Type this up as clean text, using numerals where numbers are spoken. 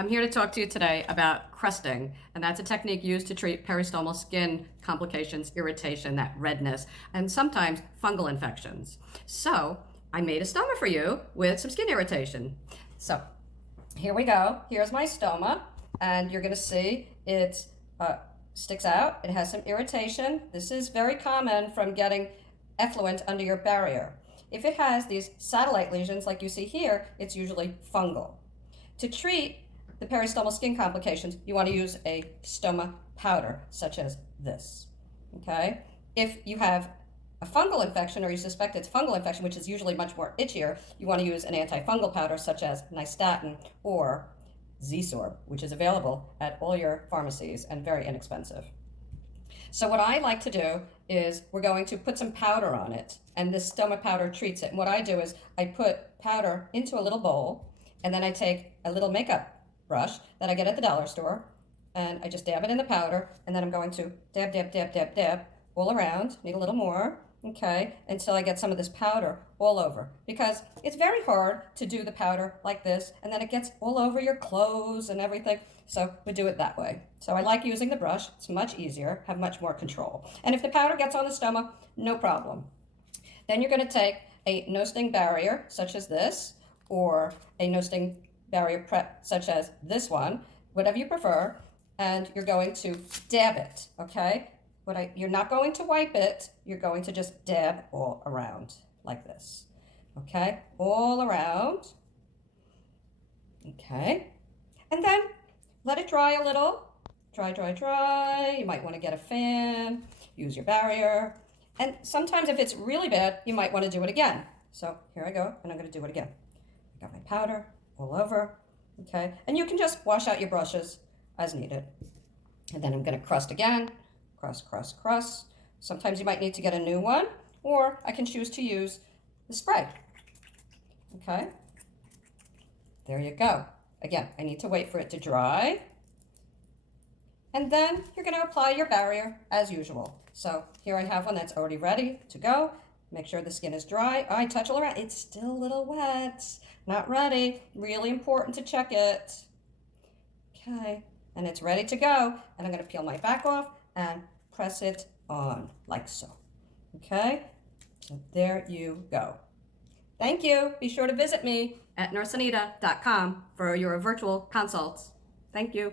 I'm here to talk to you today about crusting, and that's a technique used to treat peristomal skin complications, irritation, that redness, and sometimes fungal infections. So I made a stoma for you with some skin irritation. So here we go. Here's my stoma, and you're going to see it sticks out. It has some irritation. This is very common from getting effluent under your barrier. If it has these satellite lesions like you see here, it's usually fungal. To treat the peristomal skin complications, you want to use a stoma powder, such as this, okay? If you have a fungal infection or you suspect it's fungal infection, which is usually much more itchier, you want to use an antifungal powder such as nystatin or Z-Sorb, which is available at all your pharmacies and very inexpensive. So what I like to do is we're going to put some powder on it, and this stoma powder treats it. And what I do is I put powder into a little bowl, and then I take a little makeup brush that I get at the dollar store, and I just dab it in the powder, and then I'm going to dab, dab, dab, dab, dab all around. Need a little more, okay, until I get some of this powder all over, because it's very hard to do the powder like this, and then it gets all over your clothes and everything, so we do it that way. So I like using the brush. It's much easier, have much more control. And if the powder gets on the stoma, no problem. Then you're going to take a no-sting barrier, such as this, or a no-sting barrier prep such as this one, whatever you prefer, and you're going to dab it, okay? You're not going to wipe it, you're going to just dab all around like this, okay? All around, okay? And then let it dry a little, dry, dry, dry. You might want to get a fan, use your barrier, and sometimes if it's really bad, you might want to do it again. So here I go, and I'm going to do it again. I got my powder all over, okay? And you can just wash out your brushes as needed. And then I'm going to crust again, crust, crust, crust. Sometimes you might need to get a new one, or I can choose to use the spray, okay? There you go. Again, I need to wait for it to dry. And then you're going to apply your barrier as usual. So here I have one that's already ready to go. Make sure the skin is dry. I touch all around. It's still a little wet. Not ready. Really important to check it. Okay, and it's ready to go. And I'm going to peel my back off and press it on like so. Okay, so there you go. Thank you. Be sure to visit me at nurseanita.com for your virtual consults. Thank you.